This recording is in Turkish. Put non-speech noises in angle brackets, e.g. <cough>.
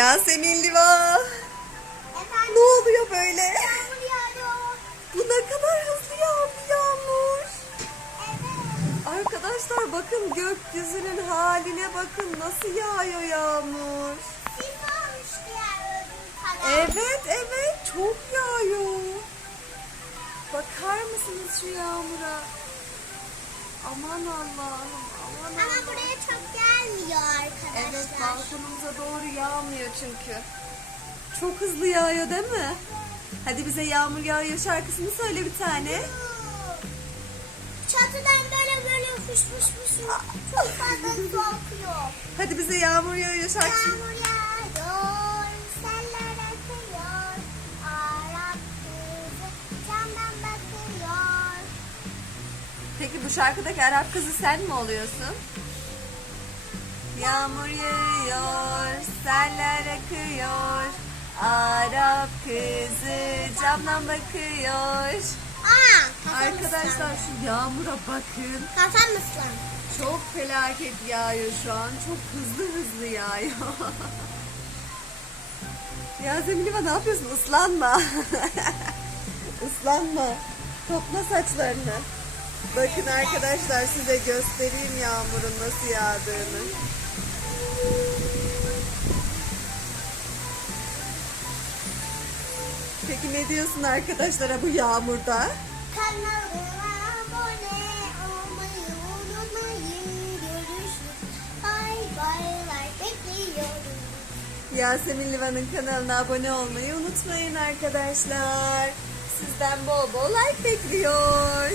Yasemin Liva. Efendim? Ne oluyor böyle? Yağmur yağıyor. Bu ne kadar hızlı yağdı yağmur. Evet. Arkadaşlar bakın gökyüzünün haline bakın nasıl yağıyor yağmur. Evet evet çok yağıyor. Bakar mısınız şu yağmura? Aman Allah'ım aman Ama Allah'ım. buraya çok gelmiyor arkadaşlar. Evet balkonumuza doğru yağmıyor çünkü. Çok hızlı yağıyor değil mi? Hadi bize yağmur yağıyor şarkısını söyle bir tane. Çatıdan böyle böyle fış fış fış çok fazla su akıyor. Hadi bize yağmur yağıyor şarkısını. Yağmur Peki bu şarkıdaki Arap kızı sen mi oluyorsun? Yağmur yağıyor, seller akıyor. Arap kızı camdan bakıyor. Aa, Arkadaşlar şu yağmura bakın. Kafam ıslandı. Çok felaket yağıyor şu an. Çok hızlı hızlı yağıyor. <laughs> Yasemin İva ne yapıyorsun? Islanma. <laughs> Islanma. Topla saçlarını. Bakın arkadaşlar size göstereyim yağmurun nasıl yağdığını. Peki ne diyorsun arkadaşlara bu yağmurda? Kanalıma abone olmayı unutmayın. Görüşürüz. Bay baylar bekliyorum. Yasemin Liva'nın kanalına abone olmayı unutmayın arkadaşlar. Sizden bol bol like bekliyor.